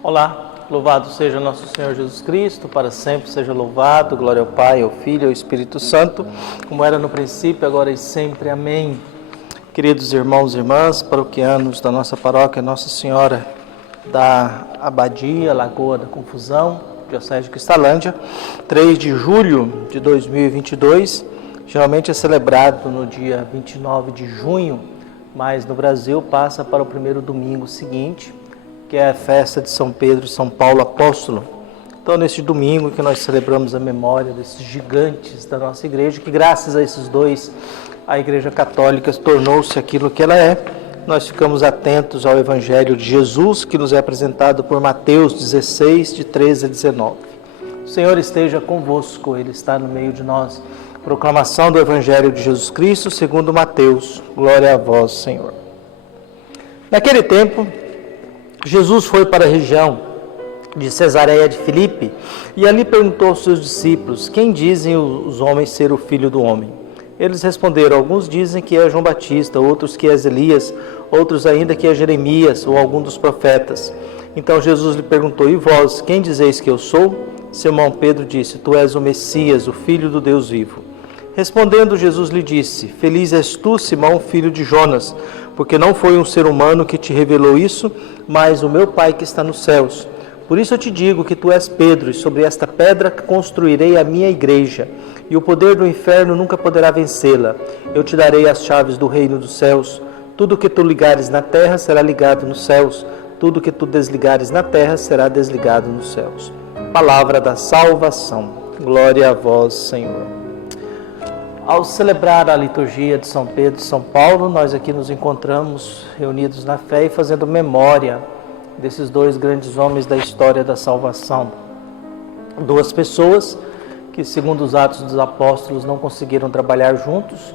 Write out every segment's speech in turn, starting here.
Olá, louvado seja nosso Senhor Jesus Cristo, para sempre seja louvado, glória ao Pai, ao Filho e ao Espírito Santo, como era no princípio, agora e sempre. Amém. Queridos irmãos e irmãs, paroquianos da nossa paróquia Nossa Senhora da Abadia, Lagoa da Confusão, Diocese de Cristalândia, 3 de julho de 2022, geralmente é celebrado no dia 29 de junho, mas no Brasil passa para o primeiro domingo seguinte, que é a festa de São Pedro e São Paulo Apóstolo. Então, neste domingo que nós celebramos a memória desses gigantes da nossa igreja, que graças a esses dois, a Igreja Católica tornou-se aquilo que ela é. Nós ficamos atentos ao Evangelho de Jesus, que nos é apresentado por Mateus 16, de 13 a 19. O Senhor esteja convosco, Ele está no meio de nós. Proclamação do Evangelho de Jesus Cristo, segundo Mateus. Glória a vós, Senhor. Naquele tempo, Jesus foi para a região de Cesareia de Filipe e ali perguntou aos seus discípulos: quem dizem os homens ser o Filho do Homem? Eles responderam: alguns dizem que é João Batista, outros que é Elias, outros ainda que é Jeremias ou algum dos profetas. Então Jesus lhe perguntou: e vós, quem dizeis que eu sou? Simão Pedro disse: tu és o Messias, o Filho do Deus vivo. Respondendo, Jesus lhe disse: feliz és tu, Simão, filho de Jonas, porque não foi um ser humano que te revelou isso, mas o meu Pai que está nos céus. Por isso eu te digo que tu és Pedro, e sobre esta pedra construirei a minha igreja, e o poder do inferno nunca poderá vencê-la. Eu te darei as chaves do reino dos céus. Tudo que tu ligares na terra será ligado nos céus, tudo que tu desligares na terra será desligado nos céus. Palavra da salvação. Glória a vós, Senhor. Ao celebrar a liturgia de São Pedro e São Paulo, nós aqui nos encontramos reunidos na fé e fazendo memória desses dois grandes homens da história da salvação. Duas pessoas que, segundo os Atos dos Apóstolos, não conseguiram trabalhar juntos.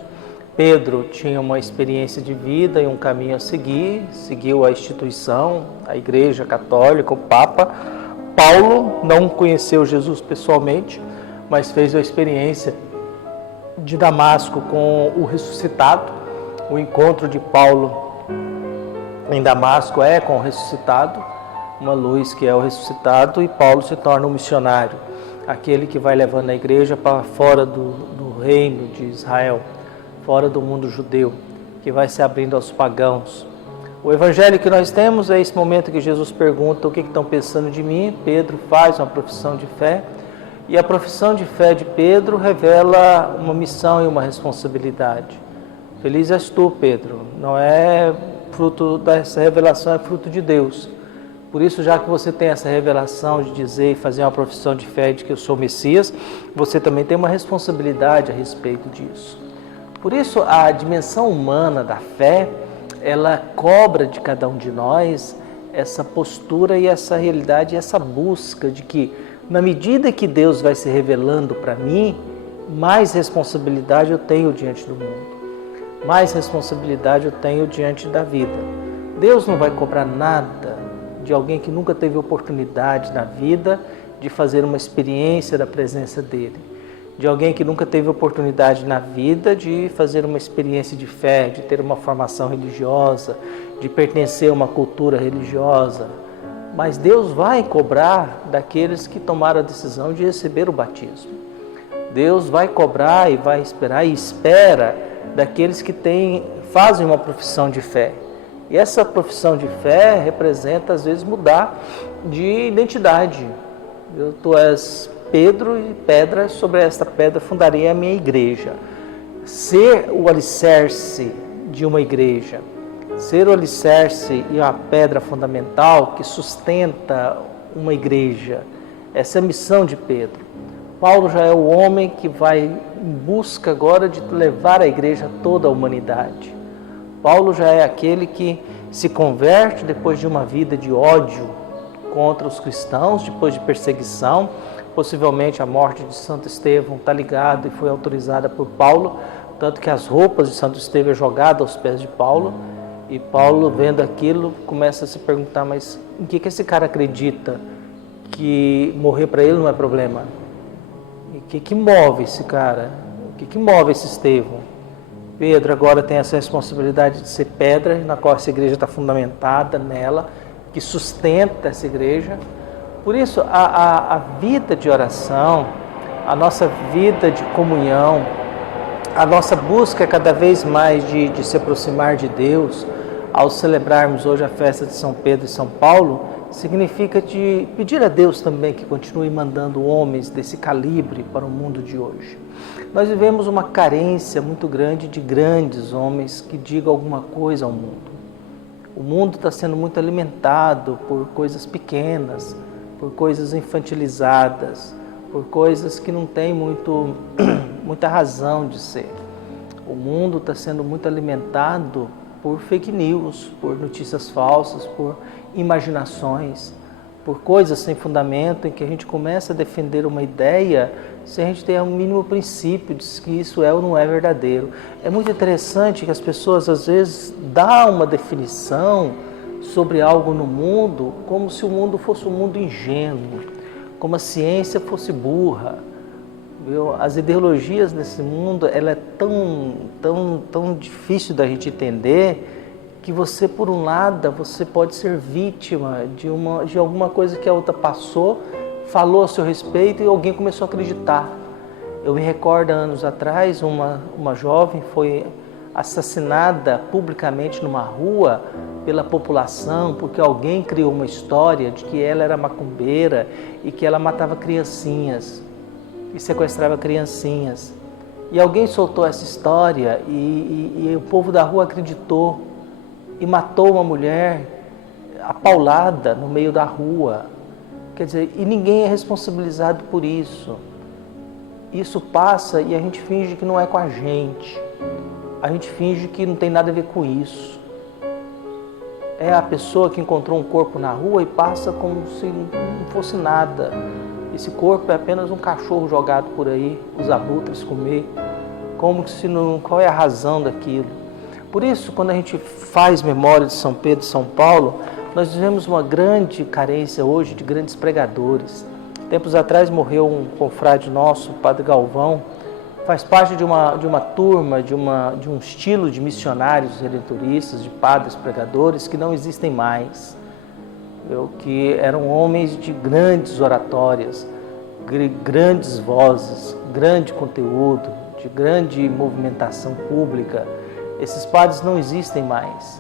Pedro tinha uma experiência de vida e um caminho a seguir, seguiu a instituição, a Igreja Católica, o Papa. Paulo não conheceu Jesus pessoalmente, mas fez a experiência de Damasco com o ressuscitado. O encontro de Paulo em Damasco é com o ressuscitado, uma luz que é o ressuscitado, e Paulo se torna um missionário, aquele que vai levando a igreja para fora do reino de Israel, fora do mundo judeu, que vai se abrindo aos pagãos. O evangelho que nós temos é esse momento que Jesus pergunta: o que estão pensando de mim? Pedro faz uma profissão de fé, e a profissão de fé de Pedro revela uma missão e uma responsabilidade. Feliz és tu, Pedro. Não é fruto dessa revelação, é fruto de Deus. Por isso, já que você tem essa revelação de dizer e fazer uma profissão de fé de que eu sou o Messias, você também tem uma responsabilidade a respeito disso. Por isso, a dimensão humana da fé, ela cobra de cada um de nós essa postura e essa realidade, essa busca de que, na medida que Deus vai se revelando para mim, mais responsabilidade eu tenho diante do mundo, mais responsabilidade eu tenho diante da vida. Deus não vai cobrar nada de alguém que nunca teve oportunidade na vida de fazer uma experiência da presença dele, de alguém que nunca teve oportunidade na vida de fazer uma experiência de fé, de ter uma formação religiosa, de pertencer a uma cultura religiosa. Mas Deus vai cobrar daqueles que tomaram a decisão de receber o batismo. Deus vai cobrar e vai esperar e espera daqueles que fazem uma profissão de fé. E essa profissão de fé representa, às vezes, mudar de identidade. Tu és Pedro e pedra, sobre esta pedra fundarei a minha igreja. Ser o alicerce de uma igreja, ser o alicerce e a pedra fundamental que sustenta uma igreja. Essa é a missão de Pedro. Paulo já é o homem que vai em busca agora de levar a igreja a toda a humanidade. Paulo já é aquele que se converte depois de uma vida de ódio contra os cristãos, depois de perseguição. Possivelmente a morte de Santo Estevão está ligada e foi autorizada por Paulo, tanto que as roupas de Santo Estevão é jogada aos pés de Paulo. E Paulo, vendo aquilo, começa a se perguntar: mas em que esse cara acredita que morrer para ele não é problema? E o que move esse cara? O que move esse Estevão? Pedro agora tem essa responsabilidade de ser pedra, na qual essa igreja está fundamentada nela, que sustenta essa igreja. Por isso, a vida de oração, a nossa vida de comunhão, a nossa busca cada vez mais de se aproximar de Deus, ao celebrarmos hoje a festa de São Pedro e São Paulo, significa de pedir a Deus também que continue mandando homens desse calibre para o mundo de hoje. Nós vivemos uma carência muito grande de grandes homens que digam alguma coisa ao mundo. O mundo está sendo muito alimentado por coisas pequenas, por coisas infantilizadas, por coisas que não têm muita razão de ser. O mundo está sendo muito alimentado por fake news, por notícias falsas, por imaginações, por coisas sem fundamento, em que a gente começa a defender uma ideia sem a gente ter um mínimo princípio de que isso é ou não é verdadeiro. É muito interessante que as pessoas às vezes dão uma definição sobre algo no mundo como se o mundo fosse um mundo ingênuo, como a ciência fosse burra. As ideologias nesse mundo, ela é tão difícil da gente entender, que você, por um lado, você pode ser vítima de alguma coisa que a outra passou, falou a seu respeito e alguém começou a acreditar. Eu me recordo, anos atrás, uma jovem foi assassinada publicamente numa rua pela população, porque alguém criou uma história de que ela era macumbeira e que ela matava criancinhas e sequestrava criancinhas. E alguém soltou essa história e o povo da rua acreditou e matou uma mulher apaulada no meio da rua. Quer dizer, e ninguém é responsabilizado por isso. Isso passa e a gente finge que não é com a gente. A gente finge que não tem nada a ver com isso. É a pessoa que encontrou um corpo na rua e passa como se não fosse nada. Esse corpo é apenas um cachorro jogado por aí, os abutres comer. Como se não... Qual é a razão daquilo? Por isso, quando a gente faz memória de São Pedro e São Paulo, nós vivemos uma grande carência hoje de grandes pregadores. Tempos atrás morreu um confrade nosso, o Padre Galvão, faz parte de uma turma, de um estilo de missionários redentoristas, de padres pregadores que não existem mais. Que eram homens de grandes oratórias, grandes vozes, grande conteúdo, de grande movimentação pública. Esses padres não existem mais.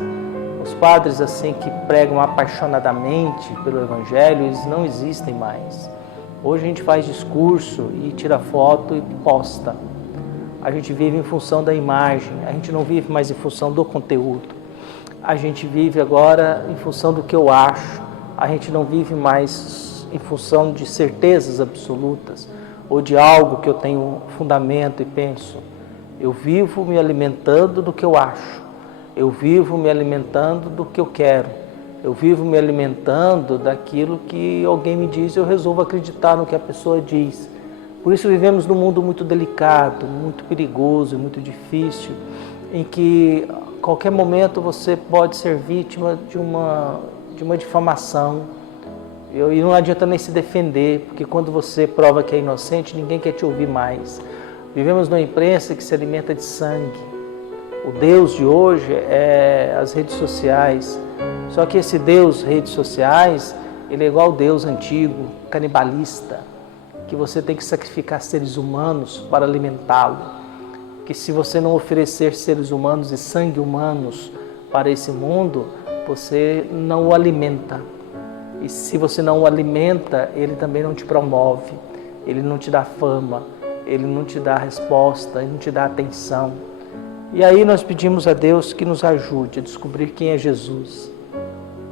Os padres assim que pregam apaixonadamente pelo Evangelho, eles não existem mais. Hoje a gente faz discurso e tira foto e posta. A gente vive em função da imagem, a gente não vive mais em função do conteúdo. A gente vive agora em função do que eu acho. A gente não vive mais em função de certezas absolutas ou de algo que eu tenho fundamento e penso. Eu vivo me alimentando do que eu acho. Eu vivo me alimentando do que eu quero. Eu vivo me alimentando daquilo que alguém me diz e eu resolvo acreditar no que a pessoa diz. Por isso vivemos num mundo muito delicado, muito perigoso, muito difícil, em que a qualquer momento você pode ser vítima de uma difamação. E não adianta nem se defender, porque quando você prova que é inocente, ninguém quer te ouvir mais. Vivemos numa imprensa que se alimenta de sangue. O Deus de hoje é as redes sociais. Só que esse Deus, redes sociais, ele é igual ao Deus antigo, canibalista, que você tem que sacrificar seres humanos para alimentá-lo. Que se você não oferecer seres humanos e sangue humanos para esse mundo, você não o alimenta. E se você não o alimenta, ele também não te promove, ele não te dá fama, ele não te dá resposta, ele não te dá atenção. E aí nós pedimos a Deus que nos ajude a descobrir quem é Jesus.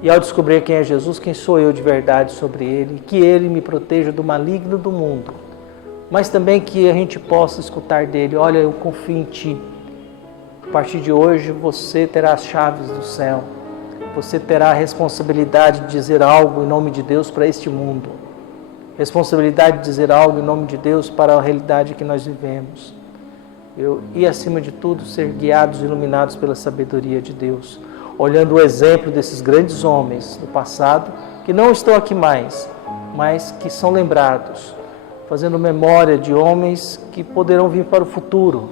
E ao descobrir quem é Jesus, quem sou eu de verdade sobre ele, que ele me proteja do maligno do mundo. Mas também que a gente possa escutar dele: olha, eu confio em ti. A partir de hoje você terá as chaves do céu. Você terá a responsabilidade de dizer algo em nome de Deus para este mundo. Responsabilidade de dizer algo em nome de Deus para a realidade que nós vivemos. E acima de tudo, ser guiados e iluminados pela sabedoria de Deus. Olhando o exemplo desses grandes homens do passado, que não estão aqui mais, mas que são lembrados. Fazendo memória de homens que poderão vir para o futuro,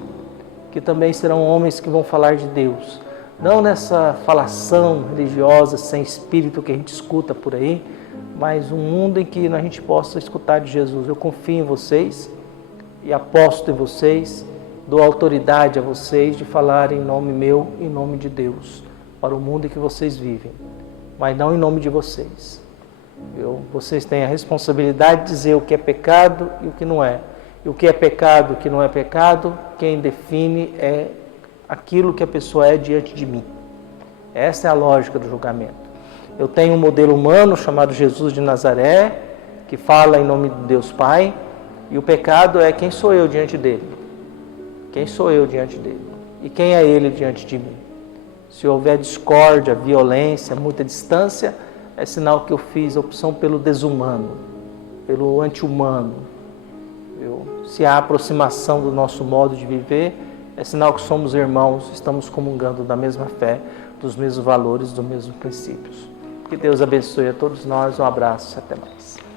que também serão homens que vão falar de Deus. não nessa falação religiosa sem espírito que a gente escuta por aí, mas um mundo em que a gente possa escutar de Jesus. Eu confio em vocês e aposto em vocês, dou autoridade a vocês de falar em nome meu, em nome de Deus, para o mundo em que vocês vivem, mas não em nome de vocês. Vocês têm a responsabilidade de dizer o que é pecado e o que não é. E o que é pecado e o que não é pecado, quem define é aquilo que a pessoa é diante de mim. Essa é a lógica do julgamento. Eu tenho um modelo humano chamado Jesus de Nazaré, que fala em nome de Deus Pai, e o pecado é quem sou eu diante dele. Quem sou eu diante dele? E quem é ele diante de mim? Se houver discórdia, violência, muita distância, é sinal que eu fiz a opção pelo desumano, pelo anti-humano. Se há aproximação do nosso modo de viver, é sinal que somos irmãos, estamos comungando da mesma fé, dos mesmos valores, dos mesmos princípios. Que Deus abençoe a todos nós, um abraço e até mais.